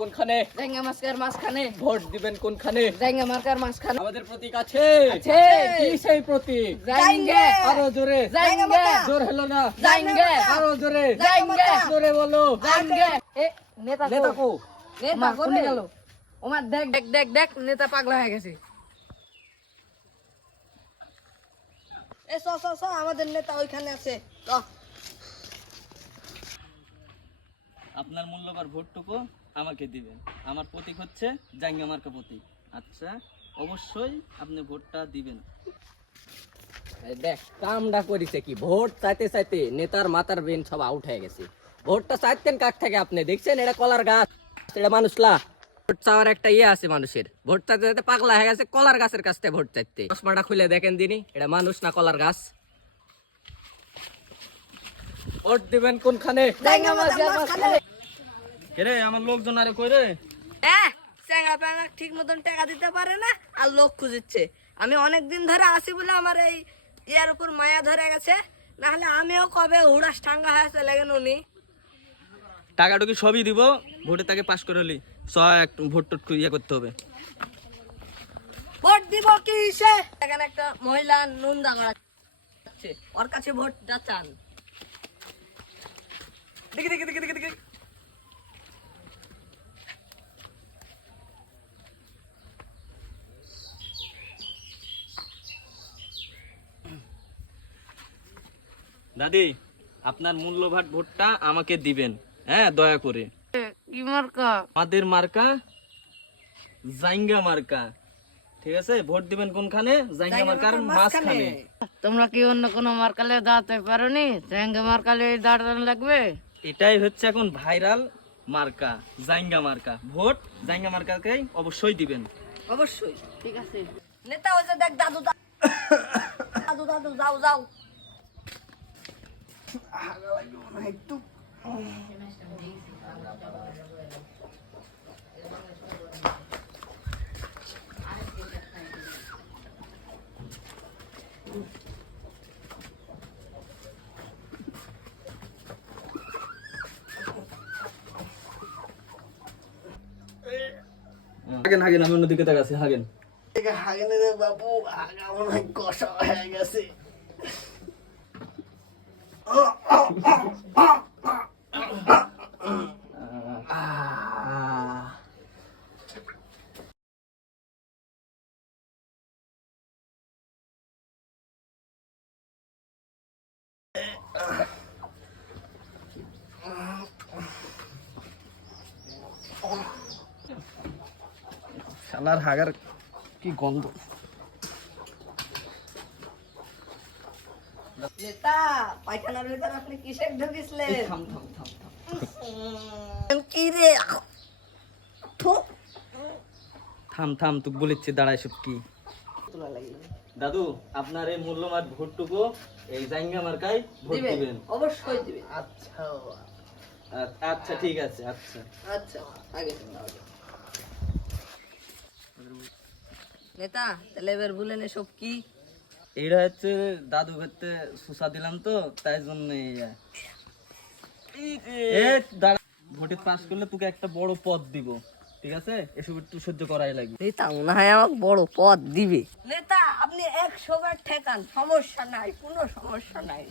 কোনখানে? জাঙ্গা মাস্কার মাঝখানে। ভোট দিবেন কোনখানে? জাঙ্গা মার্কার মাঝখানে। আমাদের প্রতীক আছে। আছে। কি সেই প্রতীক? জাঙ্গা। আরো জোরে। জাঙ্গা। জোর হলো না। জাঙ্গা। আরো জোরে। জাঙ্গা। জোরে বলো। জাঙ্গা। এ নেতা নেতা কো? নেতা কোনে গেল? ওমা দেখ দেখ দেখ দেখ নেতা পাগলা হয়ে গেছে। এ স স স আমাদের নেতা ওইখানে আছে। আপনার মূল্যবান ভোটটুকু আমাকে দিবেন। আমার প্রতীক হচ্ছে জাঙ্গা মার্কা প্রতীক। আচ্ছা, অবশ্যই আপনি ভোটটা দিবেন। এই দেখ কামডা করিছে কি, ভোট চাইতে চাইতে নেতার মাথার বেন সব আউট হয়ে গেছে। ভোটটা চাইতেন কাক থেকে আপনি? দেখছেন এটা কলার গাছ, এটা মানুষলা। ভোট চাওয়ার একটা ইয়ে আছে মানুষের, ভোট চাইতে চাইতে পাগলা হয়ে গেছে কলার গাছের কাছ থেকে ভোট চাইতে। চশমাটা খুলে দেখেন দিনই, এটা মানুষ না কলার গাছ। ভোট দিবেন কোনখানে? জাঙ্গা মার্কার মাঝখানে। রে আমার লোকজন আরে কই রে? চ্যাংড়া প্যাংড়া ঠিক মতন টাকা দিতে পারে না আর লোক খুঁজিচ্ছে। আমি অনেক দিন ধরে আসি বলে আমার এই ইয়ার উপর মায়া ধরে গেছে, না হলে আমিও কবে হুড়াস ঠাঙ্গা হয়ে চলে গেল উনি। টাকাটুকি সবই দিব, ভোটে তাকে পাশ করে হলি একটু ভোট টোট ইয়ে করতে হবে। ভোট দিব কি সে? এখানে একটা মহিলা নুন্দা করাচ্ছে, ওর কাছে ভোট যা চান। দেখি দেখি দেখি দেখি দেখি। দাদি, আপনার মূল্যবান ভোটটা আমাকে দিবেন, হ্যাঁ দয়া করে। কি মার্কা? আমাদের মার্কা জাঙ্গা মার্কা, ঠিক আছে? ভোট দিবেন কোনখানে? জাঙ্গা মার্কার মাঝখানে। তোমরা কি অন্য কোনো মার্কালে দাঁড়াতে পারোনি? জাঙ্গা মার্কালে দাঁড়ানো লাগবে। এটাই হচ্ছে এখন ভাইরাল মার্কা, জাঙ্গা মার্কা। ভোট জাঙ্গা মার্কাকেই অবশ্যই দিবেন। অবশ্যই। ঠিক আছে নেতা, ওই যে দেখ দাদু দাদু দাদু যাও যাও। হাগেন হাগেন, আমি অন্যদিকে তাকাচ্ছি। হাগেন। হাগেনে রে বাবু, আগা মনে হয় কষা হয়ে গেছে। শালার হাগার কি গন্ধ। নেতা, পায়খানার ভিতর আপনি কিসের ঢুকিসলেন? থাম থাম থাম থাম কি রে? থু। থাম থাম, তুই বলেছি দাঁড়াই সব কি। তোলা লাগলো। দাদু, আপনার এই মূল্যবান ভোটটুকু এই জাঙ্গা মার্কায় ভোট দিবেন। অবশ্যই দিবেন। আচ্ছা আচ্ছা ঠিক আছে। আচ্ছা আচ্ছা, আগে নেতা, তাহলে এবার বলেন এসব কি? এইটা হচ্ছে দাদু করতে সুসা দিলাম তো, তাই জন্য ভোটে পাস করলে তোকে একটা বড় পদ দিব, ঠিক আছে? এসব একটু সহ্য করাই লাগবে। নেতা মনে হয় আমাকে বড় পদ দিবে। নেতা, আপনি 100 বার ঠেকান, সমস্যা নাই, কোনো সমস্যা নাই।